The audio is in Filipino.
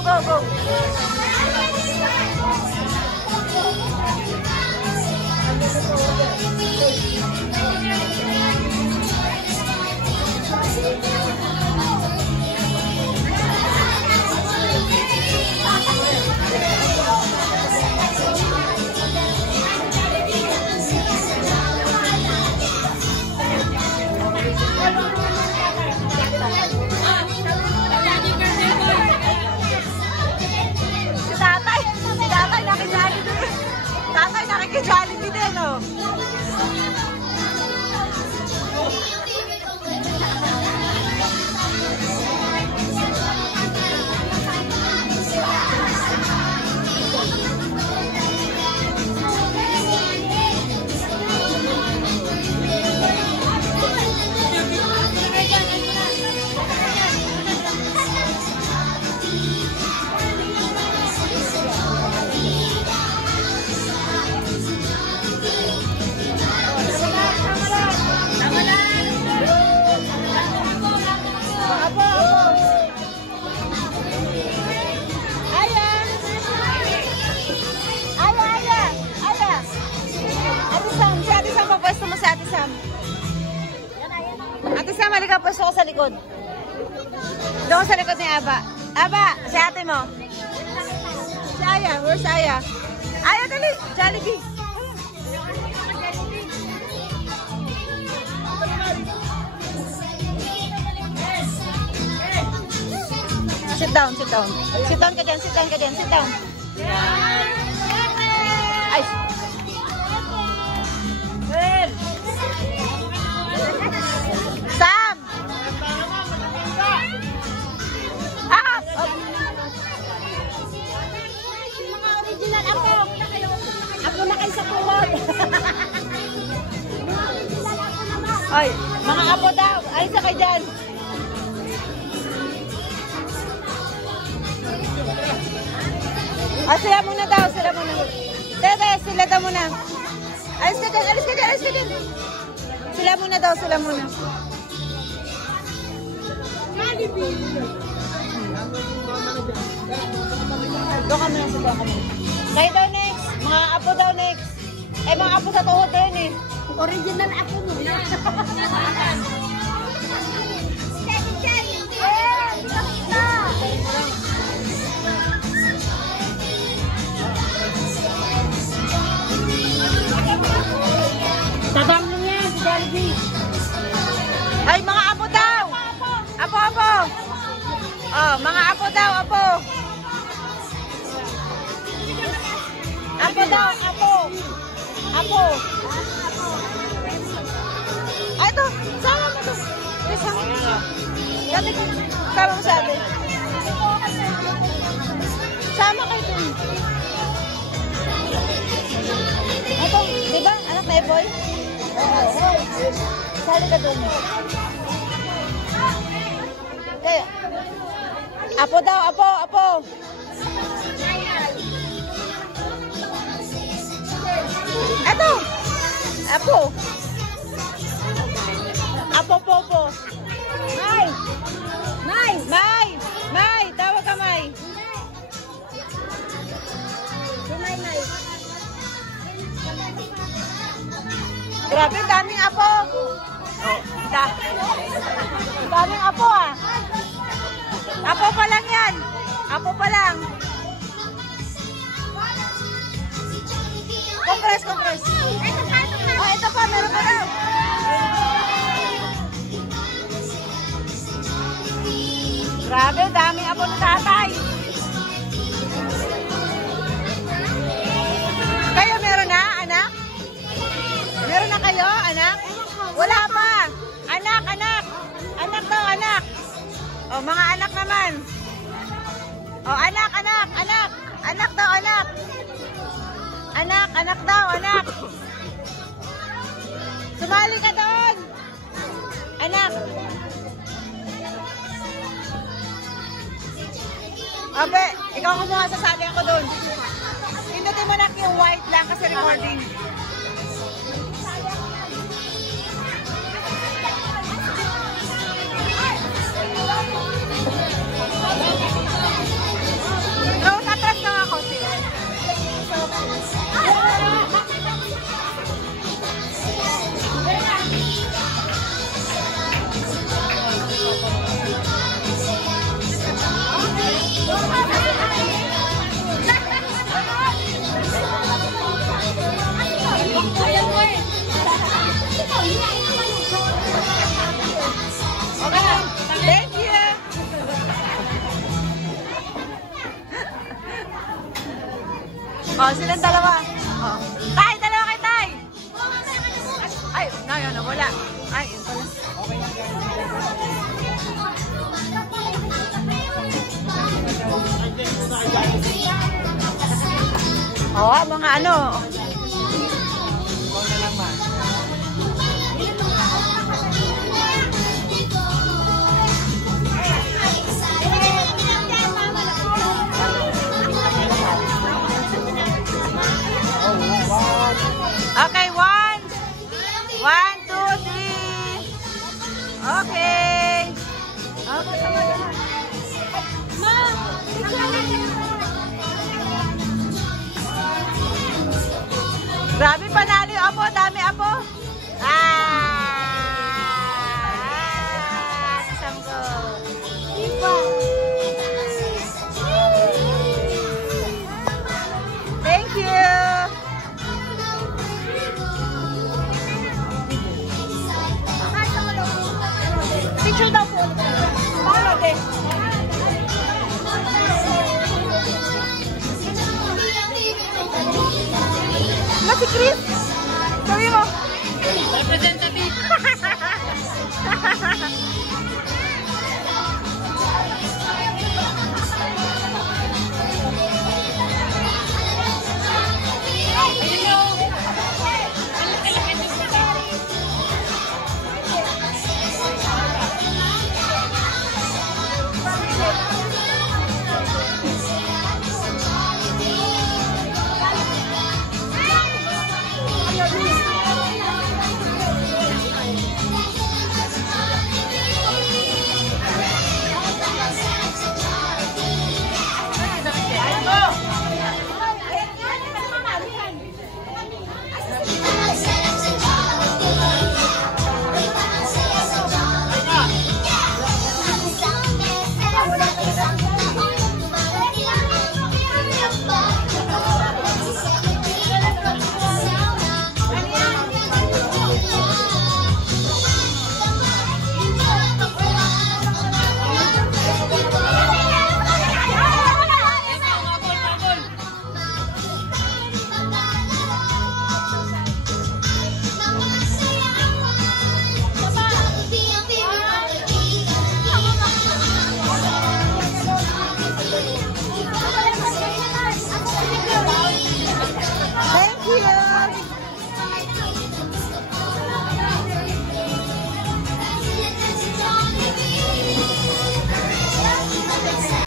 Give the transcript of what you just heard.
go, go. Tatay, nakikijolly din, no? Ate Sam, halika, pwesto ko sa likod. Doon sa likod ni Aba. Aba, si ate mo. Si Aya, where's Aya? Aya, dali, Jollibee. Sit down, sit down. Sit down ka dyan, sit down ka dyan, sit down. Ay. Sam! Up! Mga original ako. Ako na kayo sa kulot. Mga original ako naman. Ay, mga apo daw. Alis na kayo dyan. Sila muna daw, sila muna. Tete, sila daw muna. Alis ka dyan, alis ka dyan, alis ka dyan. Sila muna daw, sila muna. Doon kami lang, doon kami. Kayo daw next. Mga apo daw next. Eh, mga apo sa tuhod din eh. Original ako muna. Tabang niya, si Jollibee. Ay, mga apo daw. Apo, apo. Oh, mga apo daw, apo. Apo daw, apo. Apo. Ay, ito. Sama mo ito. Sama mo. Dati ko. Sama mo sabi. Sama kayo dun. Ito, di ba? Anak na Eboy? Sali ka dun. Kaya. Apo daw, apo, apo. Ito. Apo. Apo, popo. May. May. May. May. Tawag ka, May. May, may. Grabe, daming apo. Oh, daming apo ah. Apo pa lang yan. Apo pa lang. Compress, compress. Ito pa, ito pa. Oh, ito pa, meron pa daw. Grabe, daming apo ng tatay. Kayo meron na, anak? Meron na kayo, anak? Wala pa. Anak, anak. Anak daw, anak. O, mga anak naman. O, anak, anak, anak. Anak daw, anak. Anak, anak daw, anak. Sumali ka doon. Anak. Abe, ikaw kumuha, sasali ako doon. Pindutin mo na yung white lang kasi recording. Oh, silang dalawa. Oh. Tay, dalawa kay Tay. Ay, wala. Ay, yun pala. Oh, mga ano. Okay, 1, 2, 3. Okay. Grabe panalo yung apo, dami apo. Samgo. Thank you. Picture daw po. Ano din? Si Chris. Sabi mo.